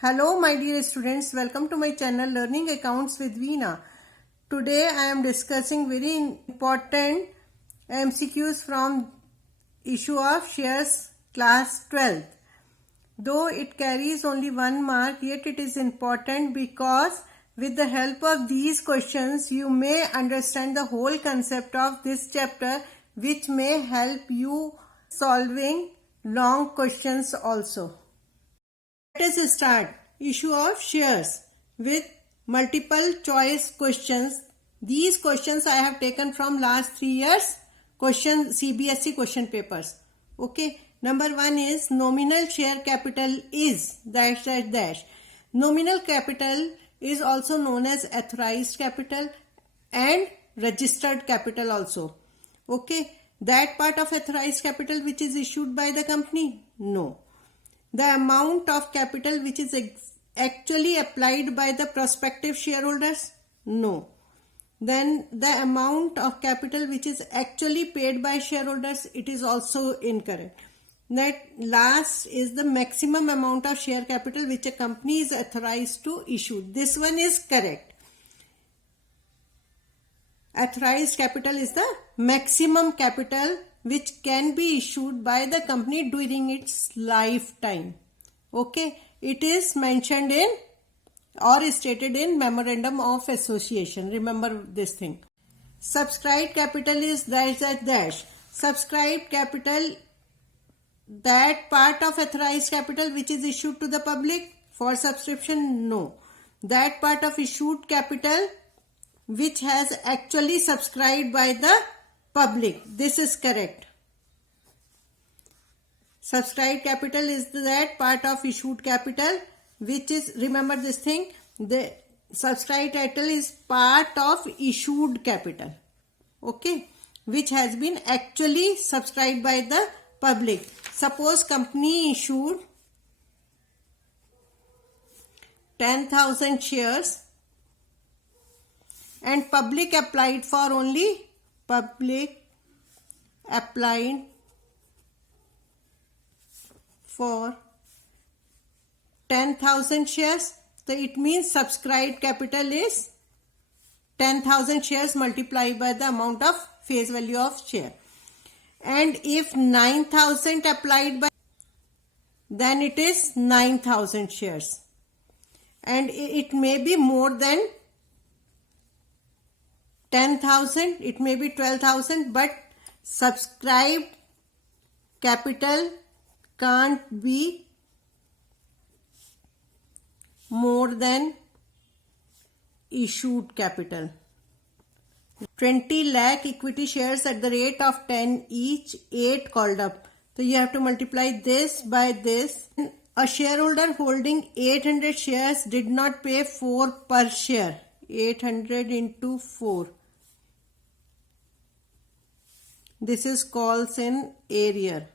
Hello my dear students, welcome to my channel Learning Accounts with Veena. Today I am discussing very important MCQs from issue of shares class 12th. Though it carries only 1 mark, yet it is important because with the help of these questions you may understand the whole concept of this chapter, which may help you solving long questions also. Let us start issue of shares with multiple choice questions. These questions I have taken from last 3 years CBSE question papers. Okay, number 1 is nominal share capital is dash dash dash. Nominal capital is also known as authorized capital and registered capital also. Okay, that part of authorized capital which is issued by the company? No. The amount of capital which is actually applied by the prospective shareholders? No. Then the amount of capital which is actually paid by shareholders, it is also incorrect. That last is the maximum amount of share capital which a company is authorized to issue. This one is correct. Authorized capital is the maximum capital which can be issued by the company during its lifetime. Okay, it is mentioned in or stated in memorandum of association. Remember this thing. Subscribed capital is dash dash dash. Subscribed capital, that part of authorized capital which is issued to the public for subscription? No. That part of issued capital which has actually subscribed by the public. This is correct. Subscribed capital is that part of issued capital which is, remember this thing, the subscribed capital is part of issued capital. Okay, which has been actually subscribed by the public. Suppose company issued 10,000 shares and public applied for 10,000 shares. So it means subscribed capital is 10,000 shares multiplied by the amount of face value of share. And if 9,000 applied by, then it is 9,000 shares. And it may be more than 10,000, it may be 12,000, but subscribed capital can't be more than issued capital. 20 lakh equity shares at the rate of 10 each, 8 called up. So you have to multiply this by this. A shareholder holding 800 shares did not pay 4 per share. 800 into 4. This is calls in arrear.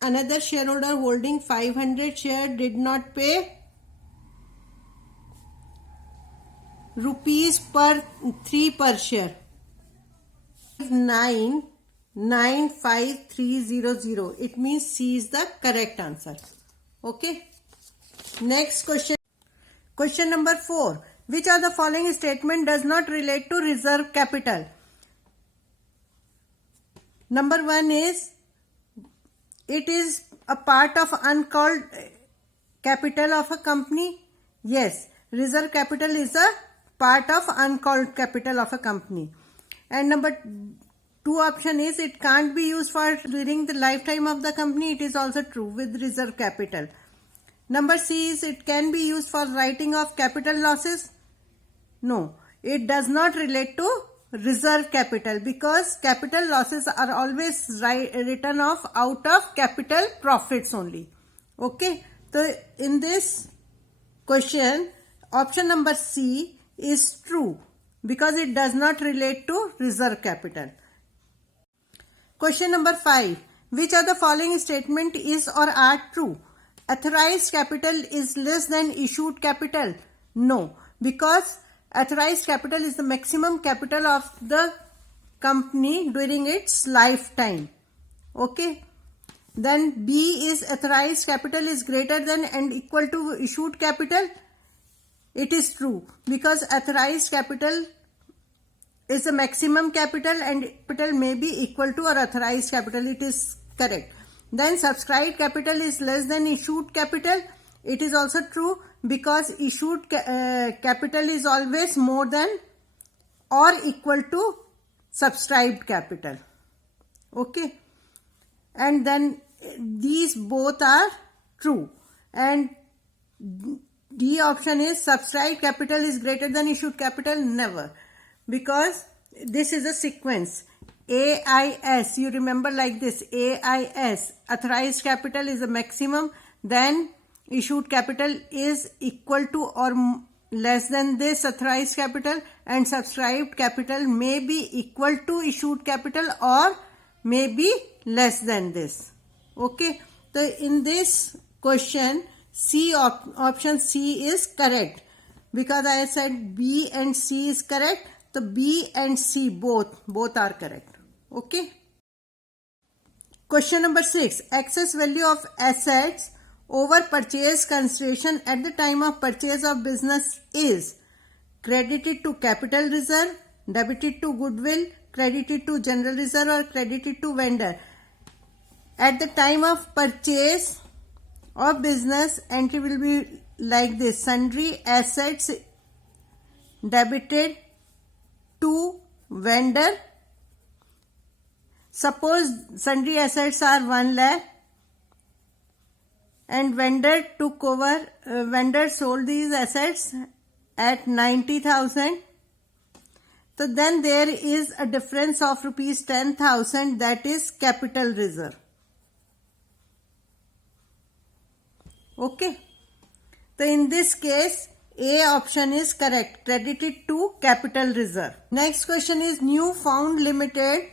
Another shareholder holding 500 shares did not pay rupees per 3 per share. 995300. It means C is the correct answer. Okay. Next question. Question number 4. Which of the following statement does not relate to reserve capital? Number 1 is, it is a part of uncalled capital of a company. Yes, reserve capital is a part of uncalled capital of a company. And number 2 option is, it can't be used for during the lifetime of the company. It is also true with reserve capital. Number C is, it can be used for writing of capital losses. No, it does not relate to reserve capital because capital losses are always written off out of capital profits only. Okay, so in this question option number C is true because it does not relate to reserve capital. Question number 5. Which of the following statement is or are true? Authorized capital is less than issued capital. No, because authorized capital is the maximum capital of the company during its lifetime. Okay. Then B is authorized capital is greater than and equal to issued capital. It is true because authorized capital is the maximum capital and capital may be equal to or authorized capital. It is correct. Then subscribed capital is less than issued capital. It is also true because issued capital is always more than or equal to subscribed capital. Okay. And then these both are true. And D option is subscribed capital is greater than issued capital. Never. Because this is a sequence. AIS, you remember like this. AIS, authorized capital is the maximum. Then issued capital is equal to or less than this authorized capital, and subscribed capital may be equal to issued capital or may be less than this. Okay. So in this question, option C is correct because I said B and C is correct. So B and C both are correct. Okay. Question number 6. Excess value of assets over purchase consideration at the time of purchase of business is credited to capital reserve, debited to goodwill, credited to general reserve, or credited to vendor. At the time of purchase of business, entry will be like this. Sundry assets debited to vendor. Suppose sundry assets are 1 lakh and vendor took over, vendor sold these assets at 90,000. So then there is a difference of rupees 10,000, that is capital reserve. Okay. So in this case, A option is correct, credited to capital reserve. Next question is New Found Limited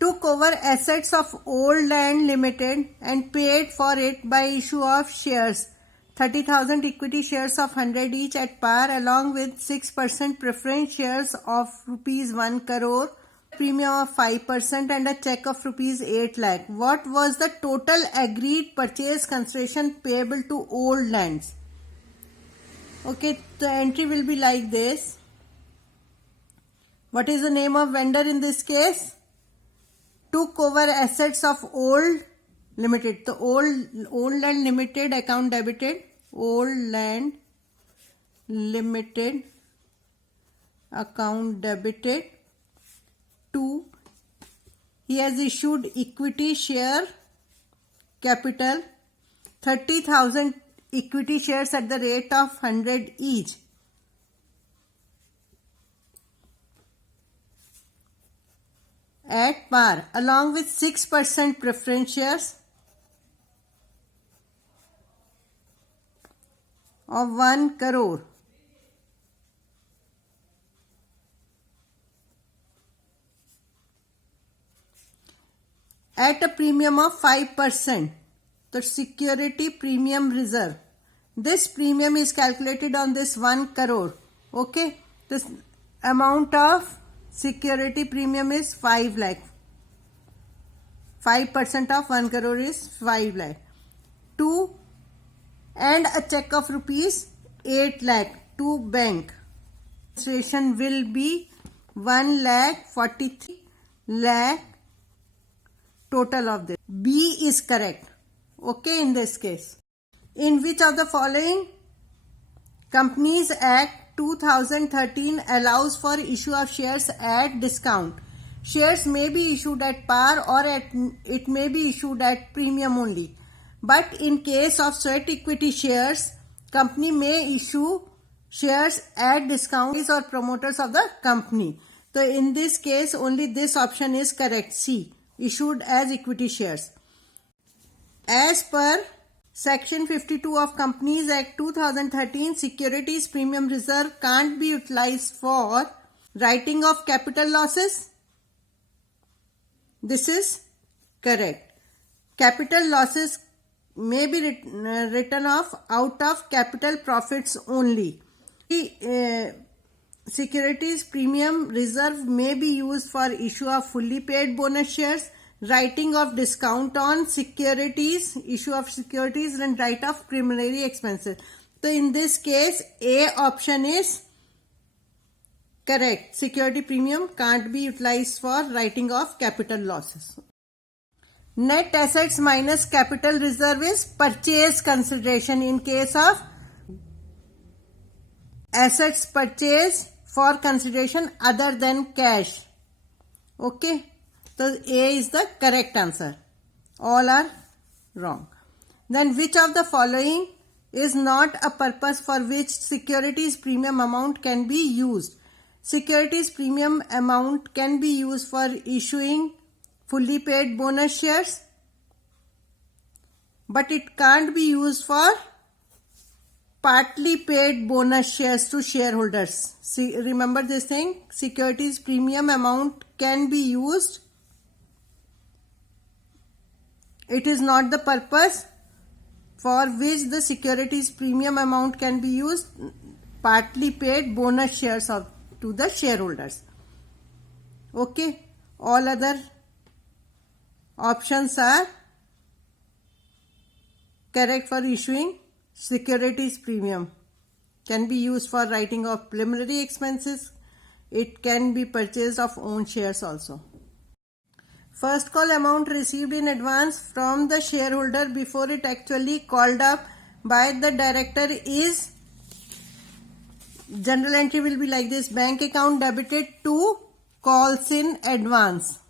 took over assets of Old Land Limited and paid for it by issue of shares, 30,000 equity shares of 100 each at par along with 6% preference shares of rupees 1 crore, premium of 5% and a check of rupees 8 lakh. What was the total agreed purchase consideration payable to Old Lands? Okay, the entry will be like this. What is the name of vendor in this case? Took over assets of Old Limited. The Old Land Limited account debited. Old Land Limited account debited to, he has issued equity share capital 30,000 equity shares at the rate of 100 each. At par along with 6% preference shares of 1 crore. At a premium of 5%, the security premium reserve. This premium is calculated on this 1 crore. Okay, this amount of security premium is 5 lakh. 5% of 1 crore is 5 lakh. 2 and a check of rupees 8 lakh to bank. Consideration will be 1 lakh 43 lakh total of this. B is correct. Okay, in this case. In which of the following Companies Act 2013 allows for issue of shares at discount? Shares may be issued at par or it may be issued at premium only. But in case of sweat equity shares, company may issue shares at discount or promoters of the company. So in this case, only this option is correct. C, issued as equity shares. As per Section 52 of Companies Act 2013, securities premium reserve can't be utilized for writing of capital losses. This is correct. Capital losses may be written off out of capital profits only. Securities premium reserve may be used for issue of fully paid bonus shares, writing of discount on securities, issue of securities, and write off preliminary expenses. So in this case, A option is correct. Security premium can't be utilized for writing off capital losses. Net assets minus capital reserve is purchase consideration in case of assets purchased for consideration other than cash. Okay. So A is the correct answer. All are wrong. Then which of the following is not a purpose for which securities premium amount can be used? Securities premium amount can be used for issuing fully paid bonus shares, but it can't be used for partly paid bonus shares to shareholders. See, remember this thing, securities premium amount can be used. It is not the purpose for which the securities premium amount can be used, partly paid bonus shares to the shareholders. Okay, all other options are correct for issuing securities premium. Can be used for writing off preliminary expenses. It can be purchased of own shares also. First call amount received in advance from the shareholder before it actually called up by the director is, general entry will be like this: bank account debited to calls in advance.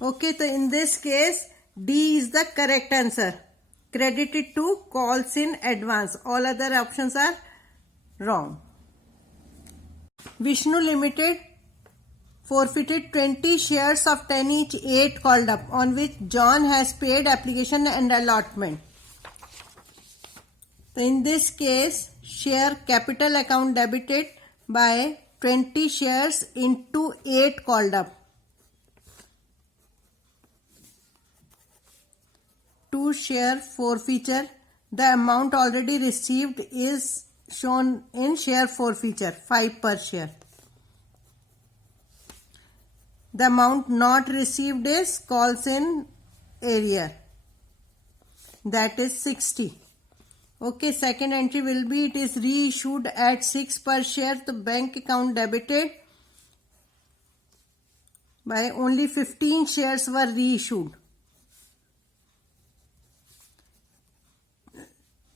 Okay, so in this case D is the correct answer. Credited to calls in advance. All other options are wrong. Vishnu Limited forfeited 20 shares of 10 each 8 called up, on which John has paid application and allotment. So in this case, share capital account debited by 20 shares into 8 called up. 2 share forfeiture. The amount already received is shown in share forfeiture, 5 per share. The amount not received is calls in area, that is 60. Okay, second entry will be it is reissued at 6 per share. The bank account debited by only 15 shares were reissued.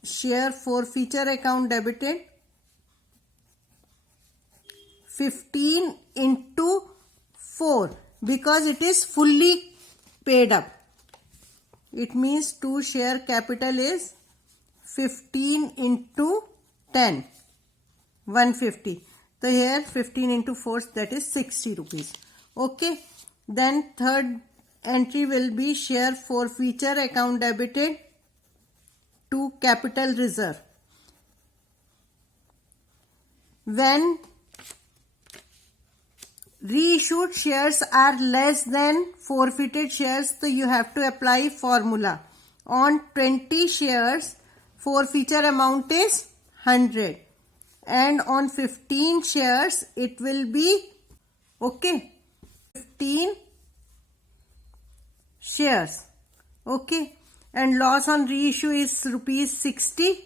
Share forfeiture account debited 15 into 4 because it is fully paid up. It means 2 share capital is 15 into 10, 150. So here 15 into 4, that is 60 rupees. Okay. Then third entry will be share forfeiture account debited to capital reserve. When reissued shares are less than forfeited shares, so you have to apply formula. On 20 shares, forfeiture amount is 100, and on 15 shares it will be, okay, 15 shares. Okay, and loss on reissue is rupees 60.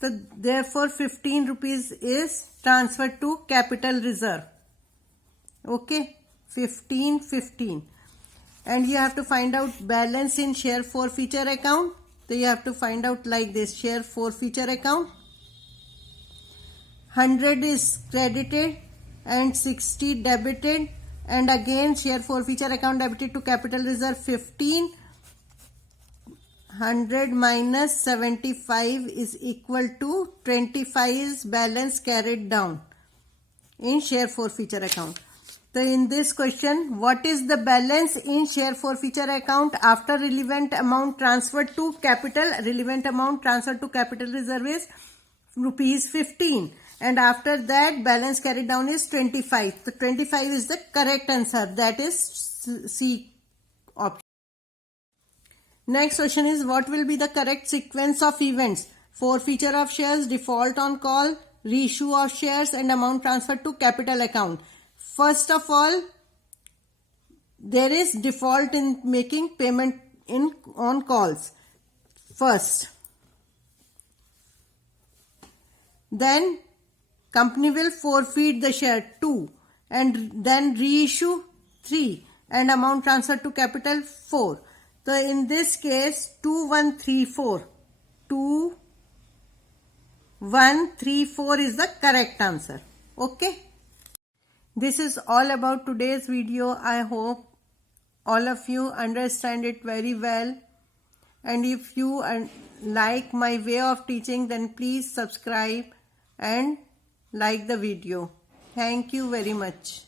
So therefore 15 rupees is transferred to capital reserve. Okay, 15. And you have to find out balance in share forfeiture account. So you have to find out like this: share forfeiture account, 100 is credited and 60 debited, and again share forfeiture account debited to capital reserve 15. 100 minus 75 is equal to 25 is balance carried down in share forfeiture account. So in this question, what is the balance in share forfeiture account after relevant amount transferred to capital? Relevant amount transferred to capital reserve is rupees 15, and after that balance carried down is 25. So 25 is the correct answer, that is C option. Next question is, what will be the correct sequence of events? Forfeiture of shares, default on call, reissue of shares, and amount transferred to capital account. First of all, there is default in making payment on calls first. Then company will forfeit the share 2 and then reissue 3 and amount transferred to capital 4. So in this case 2134. 2134 is the correct answer. Okay. This is all about today's video. I hope all of you understand it very well. And if you like my way of teaching, then please subscribe and like the video. Thank you very much.